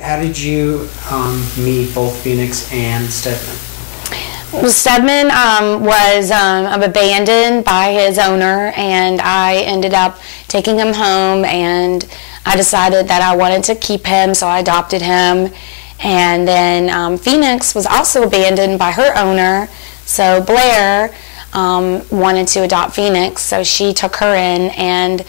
How did you meet both Phoenix and Stedman? Well, Stedman was abandoned by his owner, and I ended up taking him home, and I decided that I wanted to keep him, so I adopted him. And then Phoenix was also abandoned by her owner, so Blair wanted to adopt Phoenix, so she took her in. And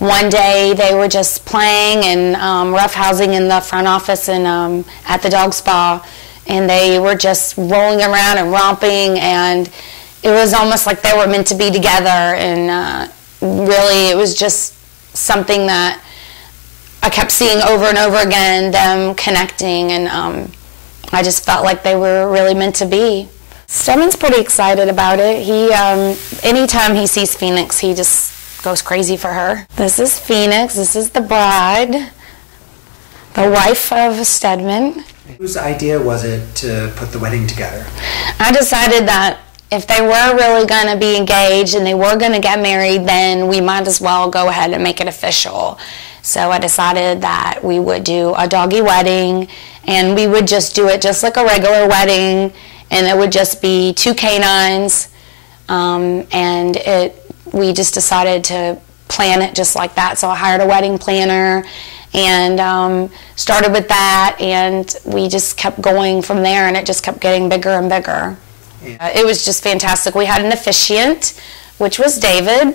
one day they were just playing and roughhousing in the front office and at the dog spa, and they were just rolling around and romping, and it was almost like they were meant to be together. And really, it was just something that I kept seeing over and over again, them connecting, and I just felt like they were really meant to be. Stedman's pretty excited about it. He, anytime he sees Phoenix, he just goes crazy for her. This is Phoenix. This is the bride, the wife of Stedman. Whose idea was it to put the wedding together? I decided that if they were really going to be engaged and they were going to get married, then we might as well go ahead and make it official. So I decided that we would do a doggy wedding, and we would just do it just like a regular wedding, and it would just be 2 canines, and we just decided to plan it just like that. So I hired a wedding planner and started with that, and we just kept going from there, and it just kept getting bigger and bigger. Yeah. It was just fantastic. We had an officiant, which was David.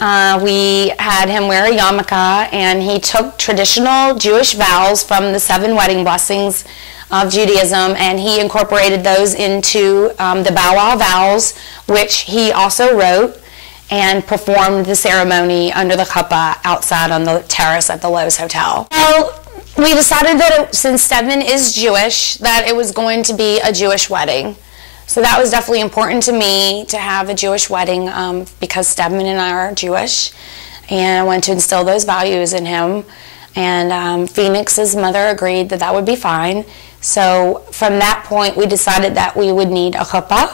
We had him wear a yarmulke, and he took traditional Jewish vows from the 7 wedding blessings of Judaism, and he incorporated those into the Bow Wow vows, which he also wrote, and performed the ceremony under the chuppah outside on the terrace at the Lowe's Hotel. Well, we decided that since Stedman is Jewish, that it was going to be a Jewish wedding. So that was definitely important to me to have a Jewish wedding because Stedman and I are Jewish, and I wanted to instill those values in him. And Phoenix's mother agreed that that would be fine. So from that point, we decided that we would need a chuppah,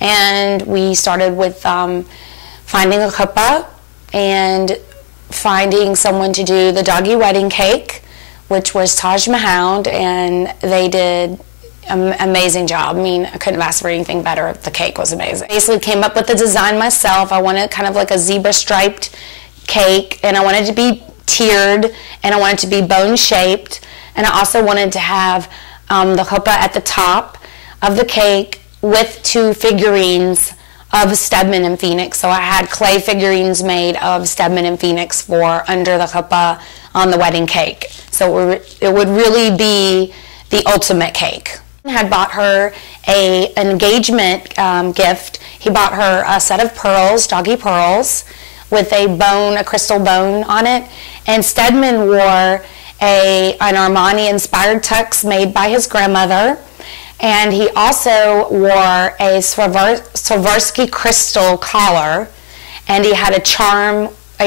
and we started with finding a chuppah and finding someone to do the doggy wedding cake, which was Taj Mahal, and they did an amazing job. I mean, I couldn't have asked for anything better. The cake was amazing. I basically came up with the design myself. I wanted kind of like a zebra-striped cake, and I wanted it to be tiered, and I wanted it to be bone-shaped, and I also wanted to have the chuppah at the top of the cake with 2 figurines of Stedman and Phoenix. So I had clay figurines made of Stedman and Phoenix for under the chuppah on the wedding cake. So it would really be the ultimate cake. I had bought her an engagement gift. He bought her a set of pearls, doggy pearls, with a crystal bone on it. And Stedman wore an Armani-inspired tux made by his grandmother. And he also wore a Swarovski crystal collar, and he had a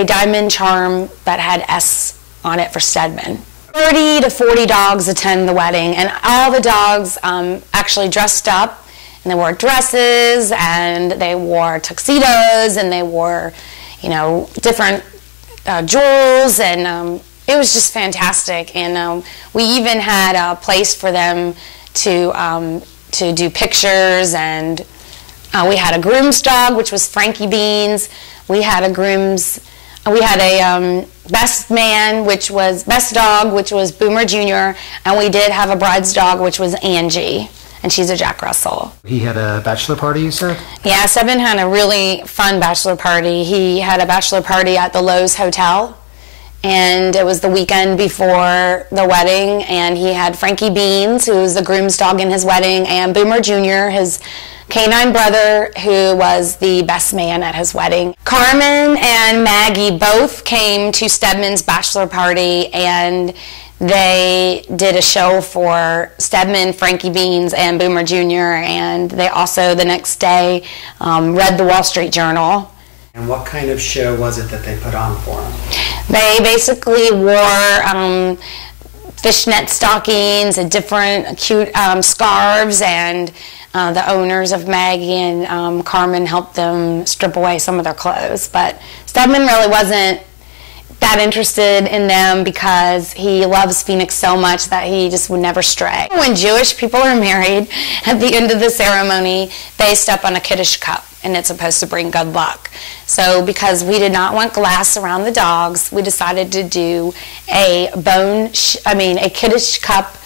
diamond charm that had S on it for Stedman. 30 to 40 dogs attend the wedding, and all the dogs actually dressed up, and they wore dresses, and they wore tuxedos, and they wore, different jewels, and it was just fantastic. And we even had a place for them to do pictures, and we had a groom's dog, which was Frankie Beans. We had a best dog, which was Boomer Jr., and we did have a bride's dog, which was Angie, and she's a Jack Russell. He had a bachelor party, you said? Yeah, Stedman had a really fun bachelor party. He had a bachelor party at the Lowe's Hotel, and it was the weekend before the wedding, and he had Frankie Beans, who was the groom's dog in his wedding, and Boomer Jr., his canine brother, who was the best man at his wedding. Carmen and Maggie both came to Stedman's bachelor party, and they did a show for Stedman, Frankie Beans, and Boomer Jr., and they also, the next day, read the Wall Street Journal. And what kind of show was it that they put on for him? They basically wore fishnet stockings and different cute scarves, and the owners of Maggie and Carmen helped them strip away some of their clothes. But Stedman really wasn't that interested in them because he loves Phoenix so much that he just would never stray. When Jewish people are married, at the end of the ceremony, they step on a Kiddush cup, and it's supposed to bring good luck. So because we did not want glass around the dogs, we decided to do a Kiddush cup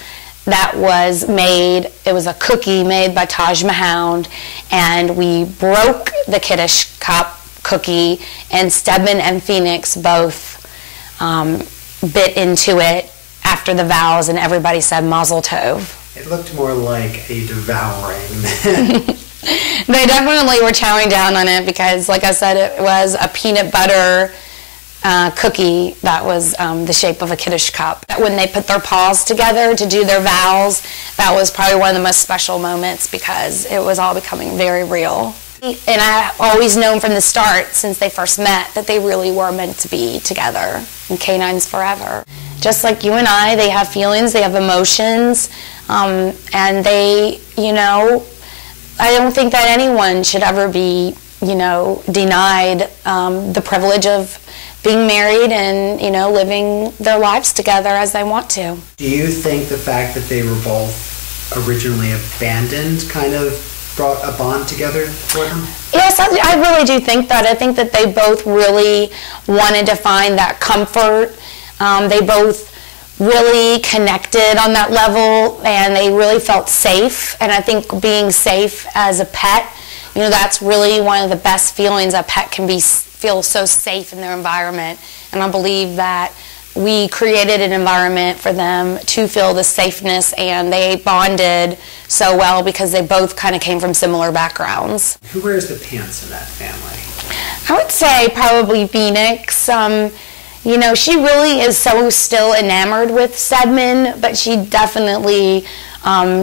that was made. It was a cookie made by Taj Mahal, and we broke the Kiddush cup cookie, and Stedman and Phoenix both bit into it after the vows, and everybody said Mazel Tov. It looked more like a devouring. They definitely were chowing down on it because, like I said, it was a peanut butter cookie that was the shape of a Kiddush cup. When they put their paws together to do their vows, that was probably one of the most special moments because it was all becoming very real. And I've always known from the start, since they first met, that they really were meant to be together, and canines forever. Just like you and I, they have feelings, they have emotions, and they, I don't think that anyone should ever be, denied the privilege of being married and, living their lives together as they want to. Do you think the fact that they were both originally abandoned kind of brought a bond together for them? Yes, I really do think that. I think that they both really wanted to find that comfort. They both really connected on that level, and they really felt safe. And I think being safe as a pet, that's really one of the best feelings. A pet can feel so safe in their environment. And I believe that we created an environment for them to feel the safeness, and they bonded so well because they both kind of came from similar backgrounds. Who wears the pants in that family? I would say probably Phoenix. She really is so still enamored with Stedman, but she definitely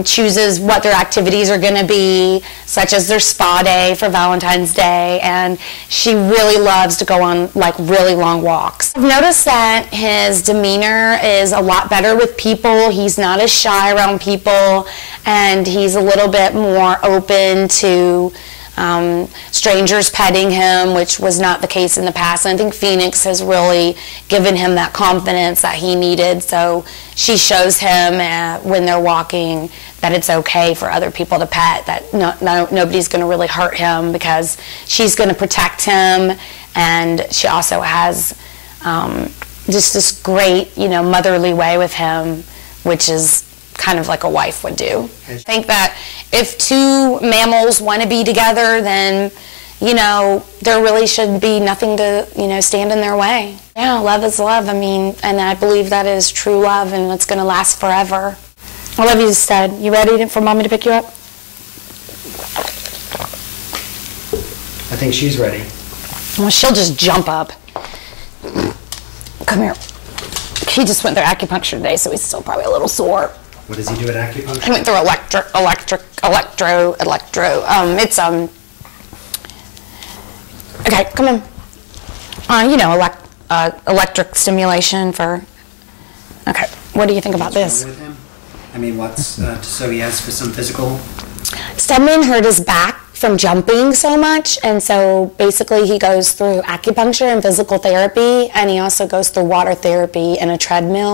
chooses what their activities are going to be, such as their spa day for Valentine's Day, and she really loves to go on really long walks. I've noticed that his demeanor is a lot better with people. He's not as shy around people, and he's a little bit more open to strangers petting him, which was not the case in the past. And I think Phoenix has really given him that confidence that he needed. So she shows him when they're walking that it's okay for other people to pet, that nobody's going to really hurt him because she's going to protect him. And she also has just this great, motherly way with him, which is kind of like a wife would do. I think that if two mammals want to be together, then, there really should be nothing to, stand in their way. Yeah, love is love. And I believe that is true love, and it's going to last forever. I love you, Sted. You ready for Mommy to pick you up? I think she's ready. Well, she'll just jump up. Come here. He just went through acupuncture today, so he's still probably a little sore. What does he do at acupuncture? He went through okay, come on. Electric stimulation for, okay, what do you think about this? What's wrong with him? So he has for some physical? Stedman hurt his back from jumping so much, and so basically he goes through acupuncture and physical therapy, and he also goes through water therapy and a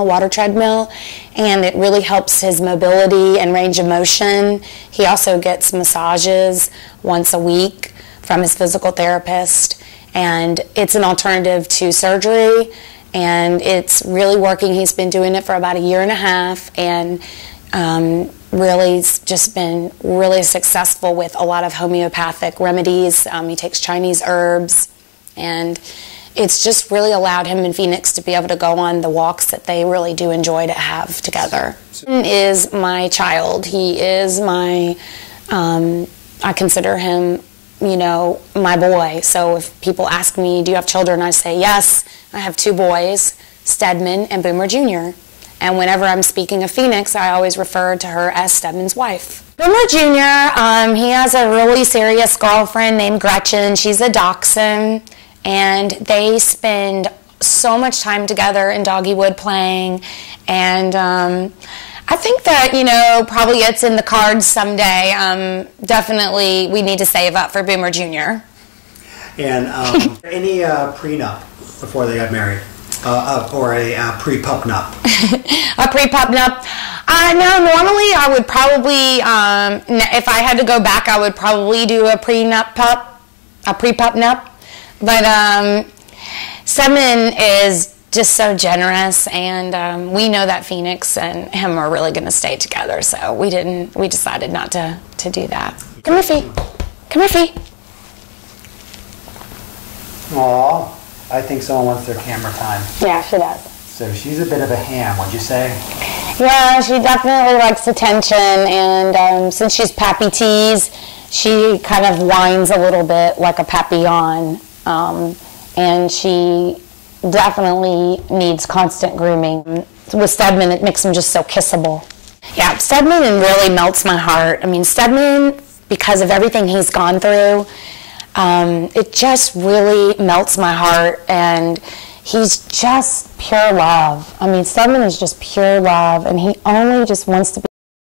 water treadmill, and it really helps his mobility and range of motion. He also gets massages once a week from his physical therapist, and it's an alternative to surgery, and it's really working. He's been doing it for about 1.5 years, and really just been really successful with a lot of homeopathic remedies. He takes Chinese herbs, and it's just really allowed him and Phoenix to be able to go on the walks that they really do enjoy to have together. He is my child. He is my, I consider him, my boy. So if people ask me, do you have children? I say, yes, I have 2 boys, Stedman and Boomer Jr. And whenever I'm speaking of Phoenix, I always refer to her as Stedman's wife. Boomer Jr., he has a really serious girlfriend named Gretchen. She's a dachshund, and they spend so much time together in Doggywood playing. And I think that, probably it's in the cards someday. Definitely we need to save up for Boomer Jr. And any prenup before they got married? Or a pre-pup nup? A pre-pup nup? No, normally I would probably, if I had to go back, I would probably do a pre-pup nup. But Stedman is just so generous, and we know that Phoenix and him are really going to stay together, so we decided not to do that. Come here, Fee. Come here, Fee. Aw, I think someone wants their camera time. Yeah, she does. So she's a bit of a ham, would you say? Yeah, she definitely likes attention, and since she's Pappy Tease, she kind of whines a little bit like a Papillon, and she definitely needs constant grooming. With Stedman, it makes him just so kissable. Yeah, Stedman really melts my heart. I mean, Stedman, because of everything he's gone through, it just really melts my heart, and he's just pure love. I mean, Stedman is just pure love, and he only just wants to be